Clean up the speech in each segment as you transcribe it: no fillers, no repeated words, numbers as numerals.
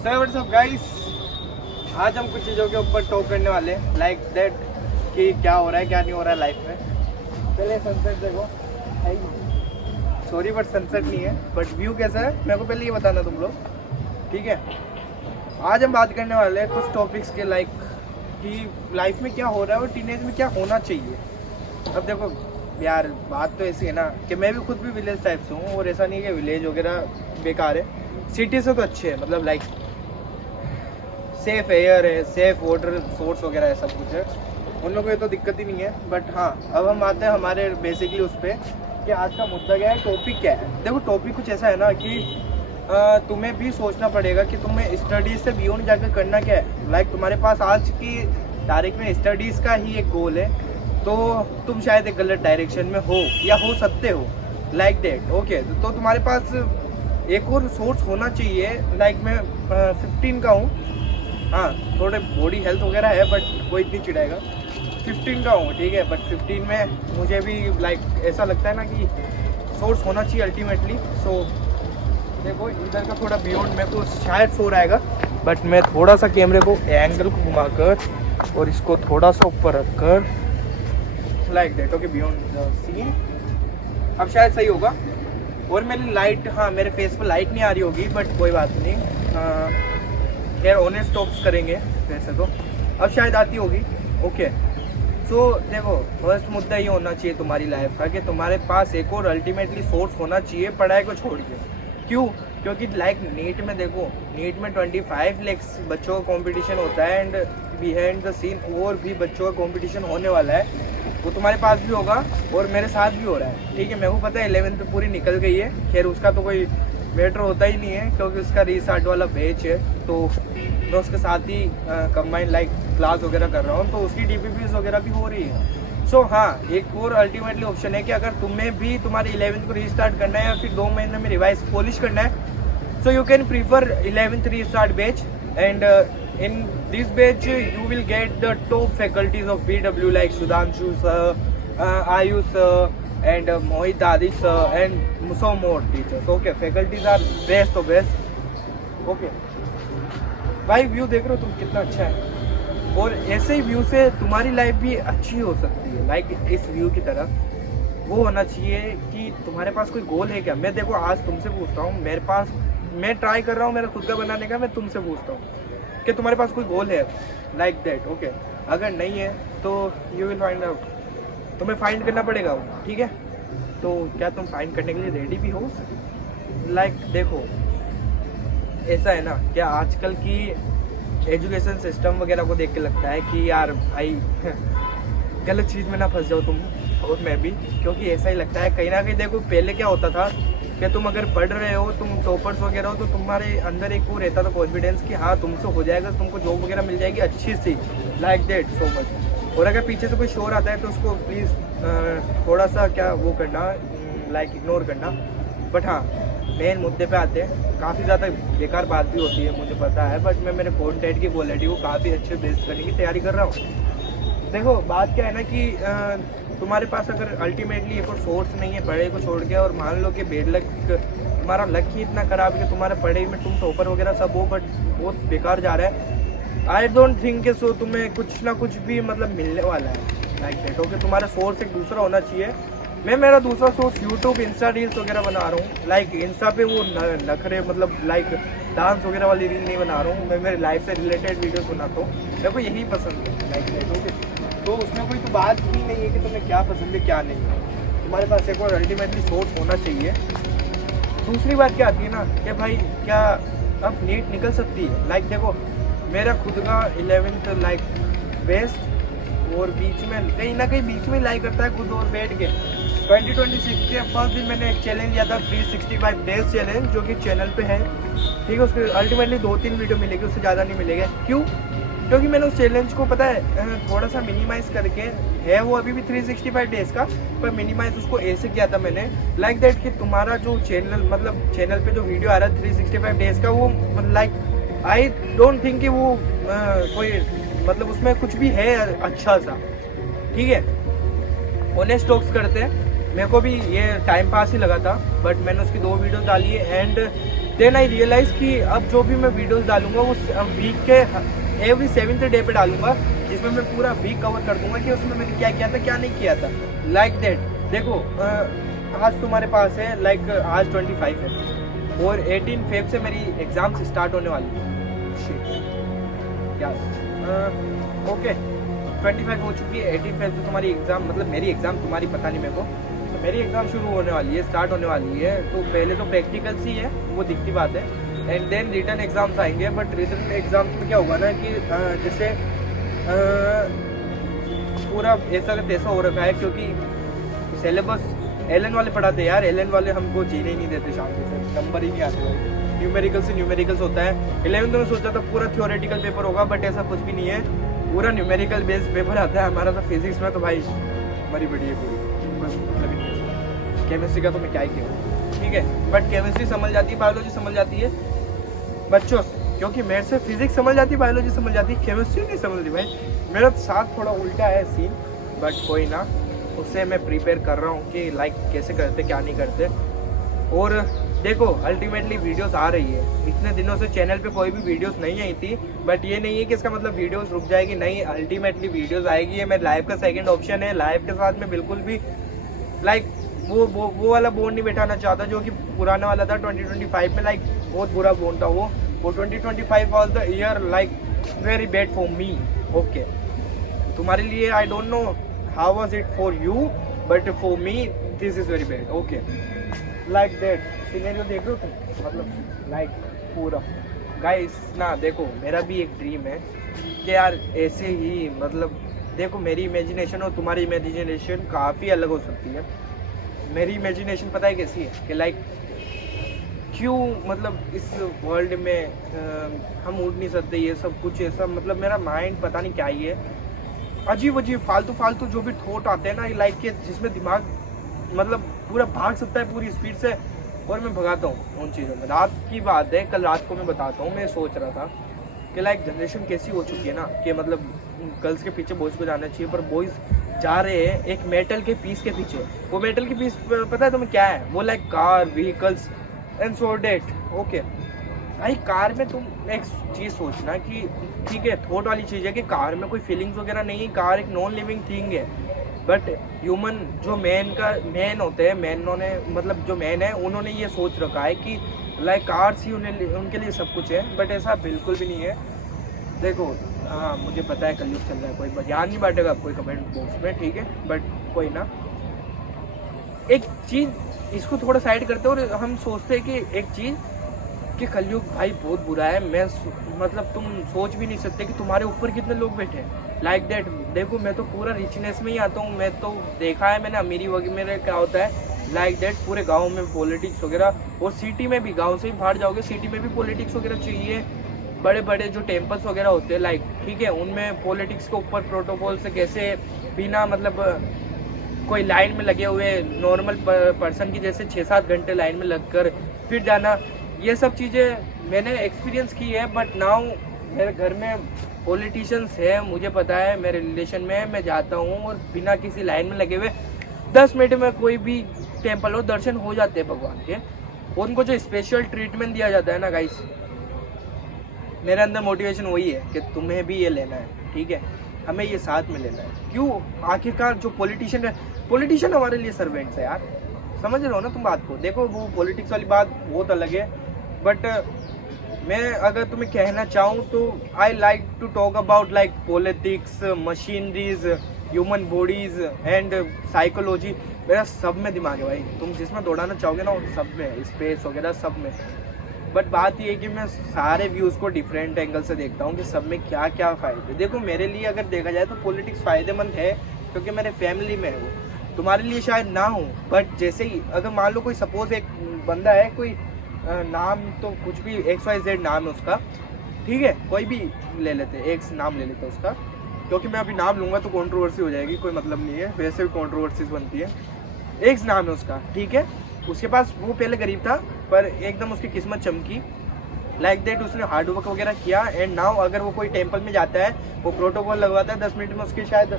So what's up guys, आज हम कुछ चीज़ों के ऊपर टॉक करने वाले हैं लाइक दैट कि क्या हो रहा है क्या नहीं हो रहा है लाइफ में। पहले सनसेट देखो, सॉरी बट सनसेट नहीं है, बट व्यू कैसा है मेरे को पहले ये बताना तुम लोग, ठीक है। आज हम बात करने वाले हैं कुछ टॉपिक्स के लाइक कि लाइफ में क्या हो रहा है और टीनेज में क्या होना चाहिए। अब देखो यार, बात तो ऐसी है ना कि मैं भी खुद भी विलेज टाइप से हूँ और ऐसा नहीं है कि विलेज वगैरह बेकार है, सिटी से तो अच्छे है, मतलब लाइक सेफ एयर है, सेफ वाटर सोर्स वगैरह है, सब कुछ है, उन लोगों को ये तो दिक्कत ही नहीं है। बट हाँ, अब हम आते हैं हमारे बेसिकली उस पर कि आज का मुद्दा क्या है, टॉपिक क्या है। देखो टॉपिक कुछ ऐसा है ना कि तुम्हें भी सोचना पड़ेगा कि तुम्हें स्टडीज़ से बियॉन्ड जाकर करना क्या है। लाइक तुम्हारे पास आज की तारीख में स्टडीज़ का ही एक गोल है, तो तुम शायद एक गलत डायरेक्शन में हो या हो सकते हो, लाइक दैट। ओके, तो तुम्हारे पास एक और सोर्स होना चाहिए। लाइक मैं 15 का हूँ, हाँ थोड़े बॉडी हेल्थ वगैरह है बट कोई इतनी चिढ़ाएगा। 15 का हूँ, ठीक है, बट 15 में मुझे भी लाइक ऐसा लगता है ना कि सोर्स होना चाहिए अल्टीमेटली। सो देखो इधर का थोड़ा बियॉन्ड मेरे को शायद शोर आएगा, बट मैं थोड़ा सा कैमरे को एंगल को घुमाकर और इसको थोड़ा सा ऊपर रखकर like that. Okay, beyond the scene अब शायद सही होगा। और मेरी लाइट, हाँ मेरे फेस पर लाइट नहीं आ रही होगी बट कोई बात नहीं, खैर ऑनेस्ट टॉक्स करेंगे वैसे तो। अब शायद आती होगी। ओके, सो देखो फर्स्ट मुद्दा ये होना चाहिए तुम्हारी लाइफ का कि तुम्हारे पास एक और अल्टीमेटली सोर्स होना चाहिए पढ़ाई को छोड़ के। क्यों? क्योंकि लाइक नीट में देखो, नीट में 25 लाख बच्चों का कंपटीशन होता है एंड बिहाइंड द सीन और भी बच्चों का कंपटीशन होने वाला है। वो तुम्हारे पास भी होगा और मेरे साथ भी हो रहा है, ठीक है। मेरे को पता है 11th तो पूरी निकल गई है, खैर उसका तो कोई मैटर होता ही नहीं है क्योंकि उसका रीस्टार्ट वाला बैच है, तो मैं उसके साथ ही कंबाइन लाइक क्लास वगैरह कर रहा हूँ, तो उसकी DPPs वगैरह भी हो रही है। सो हाँ, एक और अल्टीमेटली ऑप्शन है कि अगर तुम्हें भी तुम्हारी 11th को रीस्टार्ट करना है या फिर 2 महीने में रिवाइज पॉलिश करना है, so you can prefer 11th restart batch and in this batch you will get the top faculties of BW like Sudhanshu sir, Ayush sir and Mohit Adi sir and so more teachers. Okay, faculties are best of best. Okay, भाई view देख रहे हो तुम कितना अच्छा है, और ऐसे ही व्यू से तुम्हारी लाइफ भी अच्छी हो सकती है। लाइक इस व्यू की तरह वो होना चाहिए कि तुम्हारे पास कोई गोल है क्या। मैं देखो आज तुमसे पूछता हूँ, मेरे पास, मैं ट्राई कर रहा हूँ मेरा खुद का बनाने का, मैं तुमसे पूछता हूँ कि तुम्हारे पास कोई गोल है लाइक दैट। ओके, अगर नहीं है तो यू विल फाइंड आउट, तुम्हें फाइंड करना पड़ेगा वो, ठीक है। तो क्या तुम फाइंड करने के लिए रेडी भी हो? लाइक देखो ऐसा है ना, क्या आजकल की एजुकेशन सिस्टम वगैरह को देख के लगता है कि यार भाई गलत चीज़ में ना फंस जाओ तुम और मैं भी, क्योंकि ऐसा ही लगता है कहीं ना कहीं। देखो पहले क्या होता था कि तुम अगर पढ़ रहे हो, तुम टॉपर्स वगैरह हो, तो तुम्हारे अंदर एक वो रहता था कॉन्फिडेंस कि हाँ तुमसे हो जाएगा, तुमको जॉब वगैरह मिल जाएगी अच्छी सी, लाइक दैट सो मच। और अगर पीछे से कोई शोर आता है तो उसको प्लीज़ थोड़ा सा क्या वो करना, लाइक इग्नोर करना। बट हाँ, मेन मुद्दे पे आते हैं, काफ़ी ज़्यादा बेकार बात भी होती है मुझे पता है, बट मैं मेरे कॉन्टेंट की क्वालिटी को काफ़ी अच्छे बेस करने की तैयारी कर रहा हूँ। देखो बात क्या है ना कि तुम्हारे पास अगर अल्टीमेटली एक और सोर्स नहीं है पढ़ाई को छोड़ के, और मान लो कि बेड लक, तुम्हारा लक ही इतना ख़राब है कि तुम्हारे पढ़ाई में तुम टॉपर वगैरह सब हो बट बहुत बेकार जा रहा है, आई डोंट थिंक कि सो तुम्हें कुछ ना कुछ भी मतलब मिलने वाला है लाइक दैट। ओके, तुम्हारा सोर्स एक दूसरा होना चाहिए। मैं मेरा दूसरा सोर्स यूट्यूब, इंस्टा रील्स वगैरह बना रहा हूँ। लाइक इंस्टा पे वो नखरे मतलब लाइक डांस वगैरह वाली रील नहीं बना रहा हूँ, मैं मेरे लाइफ से रिलेटेड वीडियोस बनाता हूँ, मेरे को यही पसंद है लाइक दैट। ओके, तो उसमें कोई तो बात ही नहीं है कि तुम्हें क्या पसंद है क्या नहीं, तुम्हारे पास एक और अल्टीमेटली सोर्स होना चाहिए। दूसरी बात क्या आती है ना कि भाई क्या अब नीट निकल सकती है। लाइक देखो मेरा खुद का 11th लाइक बेस्ट, और बीच में कहीं ना कहीं बीच में लाई करता है खुद और बैठ के। 2026 के फर्स्ट दिन मैंने एक चैलेंज लिया था, 365 डेज चैलेंज, जो कि चैनल पे है, ठीक है। उसके अल्टीमेटली 2-3 वीडियो मिलेगी, उससे ज़्यादा नहीं मिलेगा। क्यों? क्योंकि मैंने उस चैलेंज को पता है थोड़ा सा मिनिमाइज़ करके, है वो अभी भी 365 डेज़ का, पर मिनिमाइज़ उसको ऐसे किया था मैंने लाइक दैट कि तुम्हारा जो चैनल, मतलब चैनल पे जो वीडियो आ रहा है 365 डेज़ का, वो लाइक आई डोंट थिंक कि वो कोई मतलब उसमें कुछ भी है अच्छा सा, ठीक है। ऑनेस्ट टॉक्स करते हैं, मेरे को भी ये टाइम पास ही लगा था, बट मैंने उसकी 2 वीडियोस डाली है एंड देन आई रियलाइज कि अब जो भी मैं वीडियोस डालूंगा वो वीक के एवरी 7th डे पे डालूंगा, जिसमें मैं पूरा वीक कवर कर दूंगा कि उसमें मैंने क्या किया था क्या नहीं किया था। Like that. देखो आज तुम्हारे पास है लाइक आज 25 है और 18 फेब से मेरी एग्जाम्स स्टार्ट होने वाली है। ओके 25 हो चुकी है, 18 फेब से तुम्हारी एग्जाम, मतलब मेरी एग्जाम, तुम्हारी पता नहीं मेरे को, तो मेरी एग्जाम शुरू होने वाली है, स्टार्ट होने वाली है। तो पहले तो प्रैक्टिकल्स ही है, वो दिखती बात है, एंड देन रिटर्न एग्जाम्स आएंगे। बट रिटर्न एग्जाम्स में क्या होगा ना कि जैसे पूरा ऐसा का तैसा हो रखा है, क्योंकि सिलेबस एलन वाले पढ़ाते हैं यार, एलन वाले हमको जीने ही नहीं देते, शांति से नंबर ही नहीं आते। न्यूमेरिकल से न्यूमेरिकल्स होता है। 11th में सोचा था पूरा थ्योरेटिकल पेपर होगा, बट ऐसा कुछ भी नहीं है, पूरा न्यूमेरिकल बेस्ड पेपर आता है हमारा। तो फिजिक्स में तो भाई मरी बड़ी है पूरी, केमिस्ट्री का तो मैं क्या ही कहूँ, ठीक है। बट केमिस्ट्री समझ जाती है, बायोलॉजी समझ जाती है बच्चों से, क्योंकि मेरे से फिजिक्स समझ जाती है, बायोलॉजी समझ जाती है, केमिस्ट्री नहीं समझती भाई। मेरा साथ थोड़ा उल्टा है सीन, बट कोई ना, उससे मैं प्रिपेयर कर रहा हूँ कि लाइक कैसे करते क्या नहीं करते। और देखो अल्टीमेटली वीडियोस आ रही है, इतने दिनों से चैनल पे कोई भी वीडियोस नहीं आई थी, बट ये नहीं है कि इसका मतलब वीडियोस रुक जाएगी, नहीं, अल्टीमेटली वीडियोस आएगी। ये मेरे लाइव का सेकंड ऑप्शन है। लाइव के साथ में बिल्कुल भी लाइक वो वाला बोर्ड नहीं बैठाना चाहता जो कि पुराना वाला था 2025 में, लाइक बहुत बुरा बोर्ड था वो 2025 was the year like very bad for me. Okay, तुम्हारे लिए I don't know how was it for you, but for me this is very bad. Okay, like that scenario देख रहे हो तुम, मतलब लाइक पूरा गाइस ना। देखो मेरा भी एक ड्रीम है कि यार ऐसे ही, मतलब देखो मेरी इमेजिनेशन और तुम्हारी इमेजिनेशन काफ़ी अलग हो सकती है। मेरी इमेजिनेशन पता है कैसी है कि लाइक क्यों, मतलब इस वर्ल्ड में हम उड़ नहीं सकते, ये सब कुछ ऐसा, मतलब मेरा माइंड पता नहीं क्या ही है, अजीब अजीब फालतू जो भी थॉट आते हैं ना लाइक के, जिसमें दिमाग मतलब पूरा भाग सकता है पूरी स्पीड से, और मैं भगाता हूँ उन चीज़ों में। रात की बात है, कल रात को मैं बताता हूँ, मैं सोच रहा था कि लाइक जनरेशन कैसी हो चुकी है ना कि मतलब गर्ल्स के पीछे बॉयज़ को जाना चाहिए, पर बॉयज़ जा रहे हैं एक मेटल के पीस के पीछे। वो मेटल की पीस पता है तुम्हें क्या है? वो like car, vehicles and so that. Okay भाई, कार में तुम एक चीज़ सोचना कि ठीक है थॉट वाली चीज़ है कि कार में कोई फीलिंग्स वगैरह नहीं है, कार एक नॉन लिविंग थिंग है। बट ह्यूमन जो मैन होते हैं, मैनों ने, मतलब जो मैन है उन्होंने ये सोच रखा है कि लाइक कार्स ही उनके लिए सब कुछ है, बट ऐसा बिल्कुल भी नहीं है। देखो हाँ मुझे पता है कलयुग चल रहा है, कोई ध्यान नहीं बांटेगा कोई कमेंट बॉक्स में, ठीक है, बट कोई ना। एक चीज़ इसको थोड़ा साइड करते हैं और हम सोचते हैं कि एक चीज़ कि कलयुग भाई बहुत बुरा है। मैं मतलब तुम सोच भी नहीं सकते कि तुम्हारे ऊपर कितने लोग बैठे हैं लाइक दैट। देखो मैं तो पूरा रिचनेस में ही आता हूँ, मैं तो देखा है मैंने अमीरी वगैरह मेरे क्या होता है लाइक दैट, पूरे गांव में पॉलिटिक्स वगैरह, और सिटी में भी, गांव से ही बाहर जाओगे सिटी में भी पॉलिटिक्स वगैरह चाहिए। बड़े बड़े जो टेम्पल्स वगैरह होते हैं लाइक, ठीक है, उनमें पॉलिटिक्स के ऊपर प्रोटोकॉल से कैसे बिना मतलब कोई लाइन में लगे हुए नॉर्मल पर्सन की जैसे 6-7 घंटे लाइन में लगकर फिर जाना, ये सब चीज़ें मैंने एक्सपीरियंस की है। बट नाउ मेरे घर में पॉलिटिशियंस है, मुझे पता है, मेरे रिलेशन में मैं जाता हूँ और बिना किसी लाइन में लगे हुए 10 मिनट में कोई भी टेम्पल हो दर्शन हो जाते हैं भगवान के। उनको जो स्पेशल ट्रीटमेंट दिया जाता है ना गाइस, मेरे अंदर मोटिवेशन वही है कि तुम्हें भी ये लेना है, ठीक है, हमें ये साथ में लेना है। क्यों? आखिरकार जो पॉलिटिशियन है, पॉलिटिशियन हमारे लिए सर्वेंट्स है यार, समझ रहे हो ना तुम बात को। देखो वो पॉलिटिक्स वाली बात बहुत अलग है, बट मैं अगर तुम्हें कहना चाहूँ तो I like to talk about like politics, machineries, human bodies and psychology. मेरा सब में दिमाग है भाई, तुम जिसमें दौड़ाना चाहोगे ना सब में, स्पेस वगैरह सब में। बट बात ये है कि मैं सारे व्यूज़ को डिफरेंट एंगल से देखता हूँ कि सब में क्या क्या फ़ायदे। देखो मेरे लिए अगर देखा जाए तो पॉलिटिक्स फ़ायदेमंद है क्योंकि मेरे फैमिली में है वो, तुम्हारे लिए शायद ना हो। बट जैसे ही अगर मान लो कोई सपोज एक बंदा है, कोई नाम तो कुछ भी XYZ नाम है उसका, ठीक है, कोई भी ले लेते, एक नाम ले लेते उसका, क्योंकि मैं अभी नाम लूँगा तो कंट्रोवर्सी हो जाएगी, कोई मतलब नहीं है, वैसे भी कंट्रोवर्सीज बनती है। एक नाम है उसका, ठीक है, उसके पास वो पहले गरीब था पर एकदम उसकी किस्मत चमकी लाइक दैट, उसने हार्ड वर्क वगैरह किया एंड नाउ अगर वो कोई टेम्पल में जाता है, वो प्रोटोकॉल लगवाता है, 10 मिनट में उसके शायद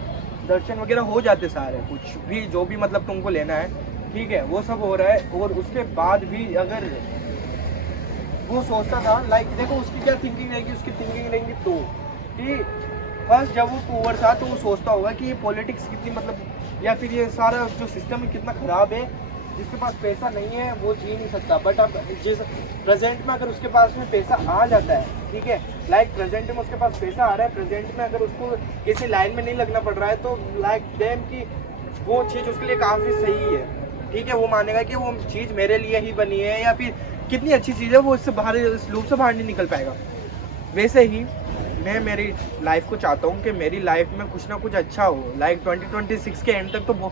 दर्शन वगैरह हो जाते सारे, कुछ भी जो भी मतलब तुमको लेना है, ठीक है, वो सब हो रहा है। और उसके बाद भी अगर वो सोचता था लाइक देखो उसकी क्या थिंकिंग रहेगी, उसकी थिंकिंग रहेगी तो कि फर्स्ट जब वो पुअर था तो वो सोचता होगा कि ये पॉलिटिक्स कितनी मतलब या फिर ये सारा जो सिस्टम है कितना ख़राब है, जिसके पास पैसा नहीं है वो जी नहीं सकता। बट अब जिस प्रेजेंट में अगर उसके पास में पैसा आ जाता है, ठीक है, लाइक प्रेजेंट में उसके पास पैसा आ रहा है, प्रेजेंट में अगर उसको किसी लाइन में नहीं लगना पड़ रहा है तो लाइक डैम की वो चीज़ उसके लिए काफ़ी सही है, ठीक है। वो मानेगा कि वो चीज़ मेरे लिए ही बनी है या फिर कितनी अच्छी चीज़ है, वो इससे बाहर इस लूप से बाहर नहीं निकल पाएगा। वैसे ही मैं मेरी लाइफ को चाहता हूँ कि मेरी लाइफ में कुछ ना कुछ अच्छा हो। लाइक 2026 के एंड तक तो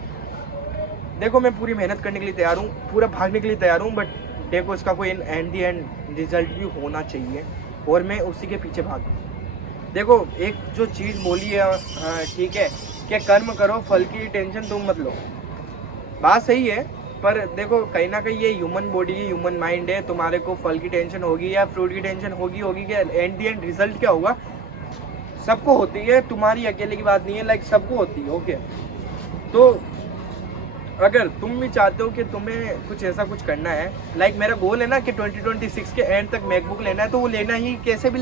देखो मैं पूरी मेहनत करने के लिए तैयार हूँ, पूरा भागने के लिए तैयार हूँ, बट देखो इसका कोई एंड दी एंड रिजल्ट भी होना चाहिए और मैं उसी के पीछे भागूँ। देखो एक जो चीज़ बोली है, ठीक है, कि कर्म करो फल की टेंशन तुम मत लो, बात सही है। पर देखो कहीं ना कहीं ये ह्यूमन बॉडी है, ह्यूमन माइंड है, तुम्हारे को फल की टेंशन होगी या फ्रूट की टेंशन होगी कि एंड दी एंड रिजल्ट क्या होगा, सबको होती है, तुम्हारी अकेले की बात नहीं है, लाइक सबको होती है। ओके, तो अगर तुम भी चाहते हो कि तुम्हें कुछ ऐसा कुछ करना है, लाइक मेरा गोल है ना कि 2026 के एंड तक मैकबुक लेना है, तो वो लेना ही कैसे भी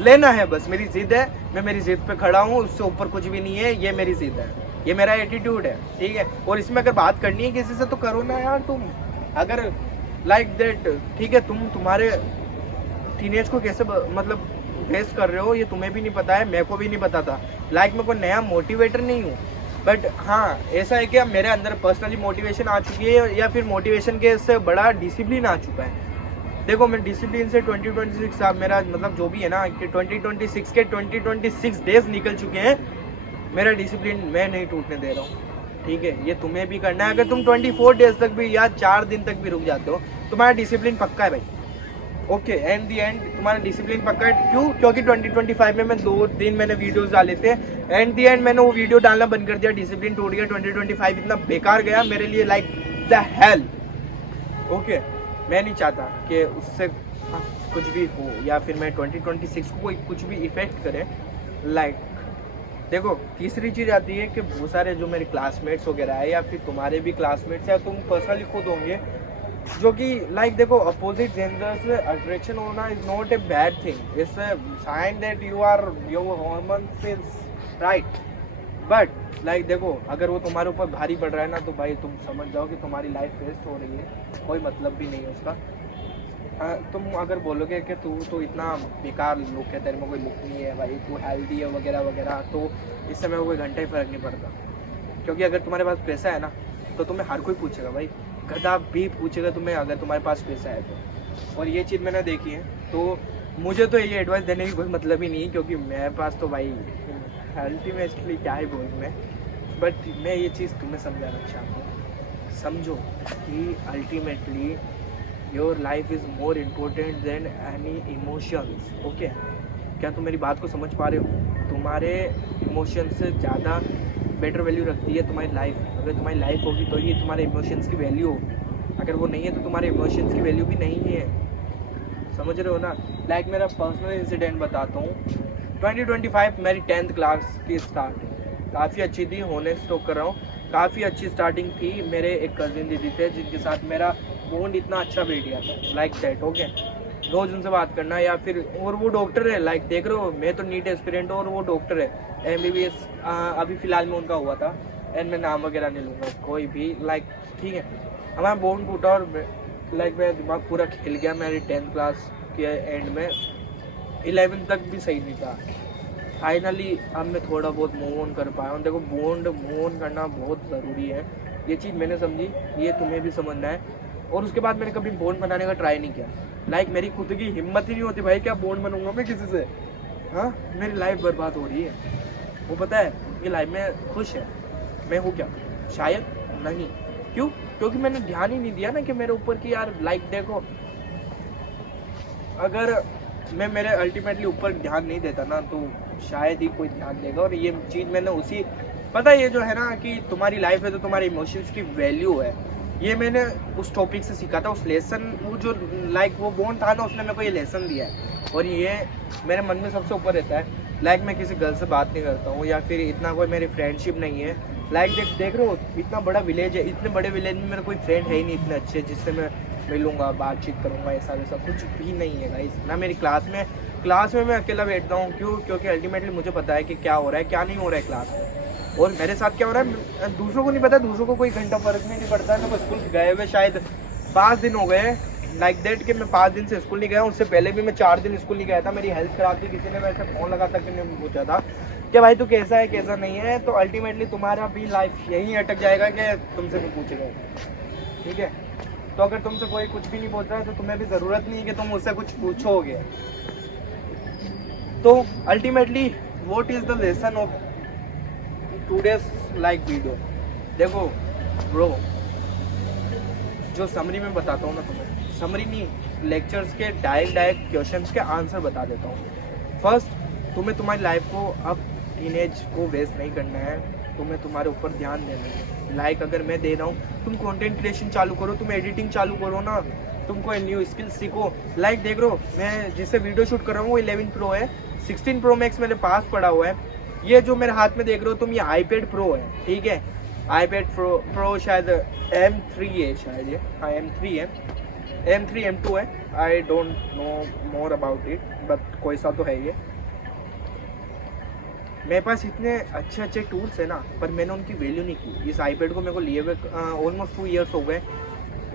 लेना है, बस मेरी जिद है, मैं मेरी जिद पे खड़ा हूँ, उससे ऊपर कुछ भी नहीं है, ये मेरी जिद है, ये मेरा एटीट्यूड है, ठीक है। और इसमें अगर बात करनी है किसी से तो करो ना यार तुम, अगर लाइक दैट, ठीक है, तुम्हारे टीनेज को कैसे मतलब वेस्ट कर रहे हो ये तुम्हें भी नहीं पता है, मेरे को भी नहीं पता था। लाइक मैं कोई नया मोटिवेटर नहीं हूँ, बट हाँ ऐसा है कि अब मेरे अंदर पर्सनली मोटिवेशन आ चुकी है या फिर मोटिवेशन के से बड़ा डिसिप्लिन आ चुका है। देखो मैं डिसिप्लिन से 2026 अब मेरा मतलब जो भी है ना कि 2026 के 2026 डेज निकल चुके हैं, मेरा डिसिप्लिन मैं नहीं टूटने दे रहा हूँ, ठीक है। ये तुम्हें भी करना है, अगर तुम 24 डेज तक भी या 4 दिन तक भी रुक जाते हो, तुम्हारा डिसिप्लिन पक्का है भाई। ओके, एंड दी एंड तुम्हारा डिसिप्लिन पक्का है। क्यों? क्योंकि 2025 में 2 दिन मैंने वीडियोस डाले थे, एंड दी एंड मैंने वो वीडियो डालना बंद कर दिया, डिसिप्लिन टूट गया। 2025 इतना बेकार गया मेरे लिए, लाइक द हेल। ओके, मैं नहीं चाहता कि उससे कुछ भी हो या फिर मैं 2026 को कोई कुछ भी इफेक्ट करे। लाइक देखो तीसरी चीज़ आती है कि बहुत सारे जो मेरे क्लासमेट्स वगैरह है या फिर तुम्हारे भी क्लासमेट्स या तुम पर्सनली खुद होंगे, जो कि लाइक देखो अपोजिट जेंडर से अट्रैक्शन होना is not a bad thing, it's a sign that your hormone feels right. But like देखो अगर वो तुम्हारे ऊपर भारी पड़ रहा है ना, तो भाई तुम समझ जाओ कि तुम्हारी लाइफ वेस्ट हो रही है, कोई मतलब भी नहीं है उसका। तुम अगर बोलोगे कि तू तो इतना बेकार लुक है, तेरे में कोई लुक नहीं है भाई, तू हेल्दी है वगैरह वगैरह, तो इससे मेरे को कोई घंटा ही फर्क नहीं पड़ता। क्योंकि अगर तुम्हारे पास पैसा है ना तो तुम्हें हर कोई पूछेगा भाई, गधा भी पूछेगा तुम्हें अगर तुम्हारे पास पैसा है तो। और ये चीज़ मैंने देखी है, तो मुझे तो ये एडवाइस देने की कोई मतलब ही नहीं, क्योंकि मेरे पास तो भाई अल्टीमेटली क्या ही बोलूँ मैं। बट मैं ये चीज़ तुम्हें समझाना चाहता हूँ, समझो कि ultimately your life is more important then any emotions. Okay, क्या तुम मेरी बात को समझ पा रहे हो? तुम्हारे इमोशन से ज़्यादा बेटर वैल्यू रखती है तुम्हारी लाइफ। अगर तुम्हारी लाइफ होगी तो ही तुम्हारे इमोशंस की वैल्यू हो, अगर वो नहीं है तो तुम्हारे इमोशंस की वैल्यू भी नहीं है, समझ रहे हो ना। लाइक मेरा पर्सनल इंसिडेंट बताता हूँ। 2025 मेरी 10th क्लास की स्टार्ट काफ़ी अच्छी थी, होनेस्ट तो कर रहा हूँ, काफ़ी अच्छी स्टार्टिंग थी। मेरे एक कज़िन दीदी थे जिनके साथ मेरा बॉन्ड इतना अच्छा बैठ गया था, लाइक दैट। ओके, रोज़ उनसे बात करना या फिर, और वो डॉक्टर है, लाइक देख रहे हो मैं तो नीट एस्पिरेंट हूँ और वो डॉक्टर है, MBBS अभी फ़िलहाल में उनका हुआ था, एंड मैं नाम वगैरह नहीं लूँगा कोई भी, लाइक ठीक है। हमारा बॉन्ड टूटा और लाइक मेरा दिमाग पूरा खिल गया मेरी 10th क्लास के एंड में। 11th तक भी सही नहीं था। फाइनली अब मैं थोड़ा बहुत मूव ऑन कर पाया हूँ। देखो बॉन्ड मूव ऑन करना बहुत ज़रूरी है, ये चीज़ मैंने समझी, ये तुम्हें भी समझना है। और उसके बाद मैंने कभी बॉन्ड बनाने का ट्राई नहीं किया। लाइक मेरी खुद की हिम्मत ही नहीं होती भाई, क्या बॉन्ड बनूंगा मैं किसी से। हाँ, मेरी लाइफ बर्बाद हो रही है, वो पता है कि लाइफ में खुश है, मैं हूँ क्या? शायद नहीं। क्यों? क्योंकि मैंने ध्यान ही नहीं दिया ना कि मेरे ऊपर की यार, लाइक देखो अगर मैं मेरे अल्टीमेटली ऊपर ध्यान नहीं देता ना तो शायद ही कोई ध्यान देगा। और ये चीज़ मैंने उसी पता है, ये जो है ना कि तुम्हारी लाइफ है तो तुम्हारे इमोशंस की वैल्यू है, ये मैंने उस टॉपिक से सीखा था, उस लेसन, वो जो लाइक वो बॉन्ड था ना, उसने मेरे को ये लेसन दिया है और ये मेरे मन में सबसे ऊपर रहता है। लाइक मैं किसी गर्ल से बात नहीं करता हूँ या फिर इतना कोई मेरी फ्रेंडशिप नहीं है। लाइक देख रहे हो इतना बड़ा विलेज है, इतने बड़े विलेज में मेरा कोई फ्रेंड है ही नहीं इतने अच्छे जिससे मैं मिलूंगा, बातचीत करूंगा, ऐसा वैसा कुछ भी नहीं है गाइस ना। मेरी क्लास में मैं अकेला बैठता हूँ, क्यों? क्योंकि अल्टीमेटली मुझे पता है कि क्या हो रहा है क्या नहीं हो रहा है क्लास में, और मेरे साथ क्या हो रहा है दूसरों को नहीं पता। दूसरों को कोई घंटा फर्क नहीं पड़ता है। मैं स्कूल गए हुए शायद 5 दिन हो गए, लाइक दैट कि मैं 5 दिन से स्कूल नहीं गया। उससे पहले भी मैं 4 दिन स्कूल नहीं गया था। मेरी हेल्थ खराब थी, किसी ने मेरे से फ़ोन लगा था, किसी ने पूछा था कि भाई तू कैसा है कैसा नहीं है। तो अल्टीमेटली तुम्हारा भी लाइफ यहीं अटक जाएगा कि तुमसे भी पूछेगा, ठीक है? तो अगर तुमसे कोई कुछ भी नहीं पूछ रहा है तो तुम्हें भी ज़रूरत नहीं है कि तुम मुझसे कुछ पूछोगे। तो ultimately what is the lesson of today's like video? देखो ब्रो, जो समरी में बताता हूँ ना तुम्हें, समरी नहीं, लेक्चर्स के डायरेक्ट क्वेश्चंस के आंसर बता देता हूँ। फर्स्ट, तुम्हें तुम्हारी लाइफ को अब टीनेज को वेस्ट नहीं करना है, तुम्हें तुम्हारे ऊपर ध्यान देना है। लाइक अगर मैं दे रहा हूँ, तुम कंटेंट क्रिएशन चालू करो, तुम एडिटिंग चालू करो ना, तुम कोई न्यू स्किल सीखो। लाइक देख लो, मैं जिससे वीडियो शूट कर रहा हूँ वो 11 प्रो है, 16 प्रो मैक्स मेरे पास पड़ा हुआ है। ये जो मेरे हाथ में देख रहे हो तुम, ये आईपैड प्रो है, ठीक है? आईपैड प्रो शायद M3 है, शायद ये, हाँ M3 है, M3 M2 है, I don't know more about it, but कोई सा तो है ये। मेरे पास इतने अच्छे अच्छे टूल्स है ना, पर मैंने उनकी वैल्यू नहीं की। इस आईपैड को मेरे को लिए हुए ऑलमोस्ट 2 ईयर्स हो गए।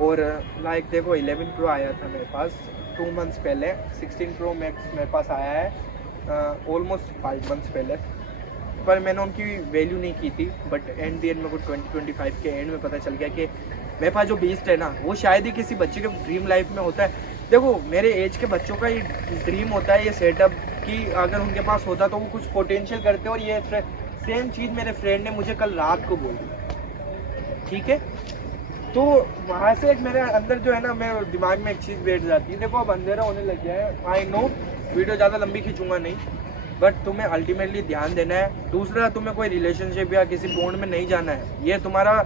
और लाइक देखो 11 प्रो आया था मेरे पास 2 मंथ्स पहले, 16 प्रो मैक्स मेरे पास आया है ऑलमोस्ट 5 मंथ्स पहले, पर मैंने उनकी वैल्यू नहीं की थी। बट एंड दी एंड मेरे को 2025 के एंड में पता चल गया कि मेरे पास जो बीस्ट है ना, वो शायद ही किसी बच्चे के ड्रीम लाइफ में होता है। देखो मेरे एज के बच्चों का ये ड्रीम होता है, ये सेटअप, कि अगर उनके पास होता तो वो कुछ पोटेंशियल करते। और ये सेम चीज़ मेरे फ्रेंड ने मुझे कल रात को बोली, ठीक है? तो वहाँ से एक मेरे अंदर जो है ना, मेरे दिमाग में एक चीज़ बैठ जाती है। देखो अब अंधेरा होने लग गया है, आई नो वीडियो ज़्यादा लंबी खींचूंगा नहीं, बट तुम्हें अल्टीमेटली ध्यान देना है। दूसरा, तुम्हें कोई रिलेशनशिप या किसी बॉन्ड में नहीं जाना है, ये तुम्हारा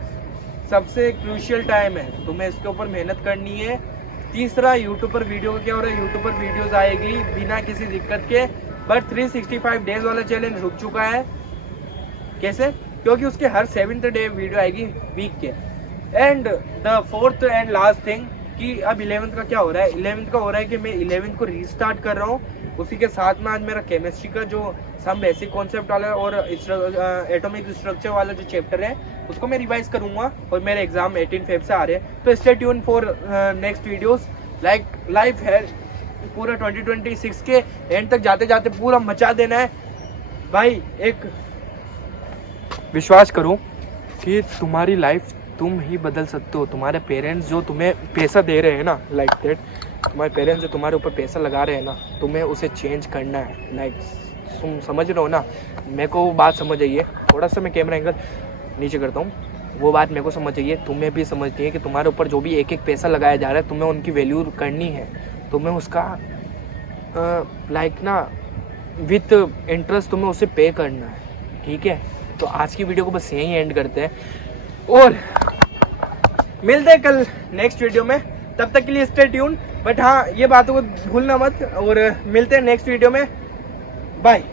सबसे क्रूशियल टाइम है, तुम्हें इसके ऊपर मेहनत करनी है। तीसरा, यूट्यूब पर वीडियो क्या हो रहा है, यूट्यूब पर वीडियोस आएगी बिना किसी दिक्कत के, बट 365 डेज वाला चैलेंज रुक चुका है। कैसे? क्योंकि उसके हर 7th डे वीडियो आएगी वीक के। And the 4th and last thing कि अब 11th का क्या हो रहा है, 11th का हो रहा है कि मैं 11th को रीस्टार्ट कर रहा हूँ। उसी के साथ में आज मेरा केमिस्ट्री का जो सम बेसिक कॉन्सेप्ट वाला और एटॉमिक स्ट्रक्चर वाला जो चैप्टर है उसको मैं रिवाइज करूंगा, और मेरे एग्जाम 18 फेब से आ रहे हैं। तो stay tune for next videos. Like life है पूरा 2026 के एंड तक जाते जाते पूरा मचा देना है भाई। एक विश्वास करो कि तुम्हारी लाइफ तुम ही बदल सकते हो। तुम्हारे पेरेंट्स जो तुम्हें पैसा दे रहे हैं ना, लाइक दैट, तुम्हारे पेरेंट्स जो तुम्हारे ऊपर पैसा लगा रहे हैं ना, तुम्हें उसे चेंज करना है। लाइक तुम समझ रहे हो ना, मेरे को वो बात समझ आई है। थोड़ा सा मैं कैमरा एंगल नीचे करता हूँ, वो बात मेरे को समझ आई है, तुम्हें भी समझती है कि तुम्हारे ऊपर जो भी एक एक पैसा लगाया जा रहा है, तुम्हें उनकी वैल्यू करनी है। तुम्हें उसका लाइक ना विथ इंटरेस्ट तुम्हें उसे पे करना है, ठीक है? तो आज की वीडियो को बस यहीं एंड करते हैं और मिलते हैं कल नेक्स्ट वीडियो में। तब तक के लिए स्टे ट्यून। बट हाँ, ये बातों को भूलना मत, और मिलते हैं नेक्स्ट वीडियो में। बाय।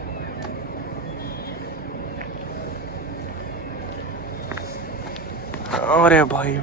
अरे भाई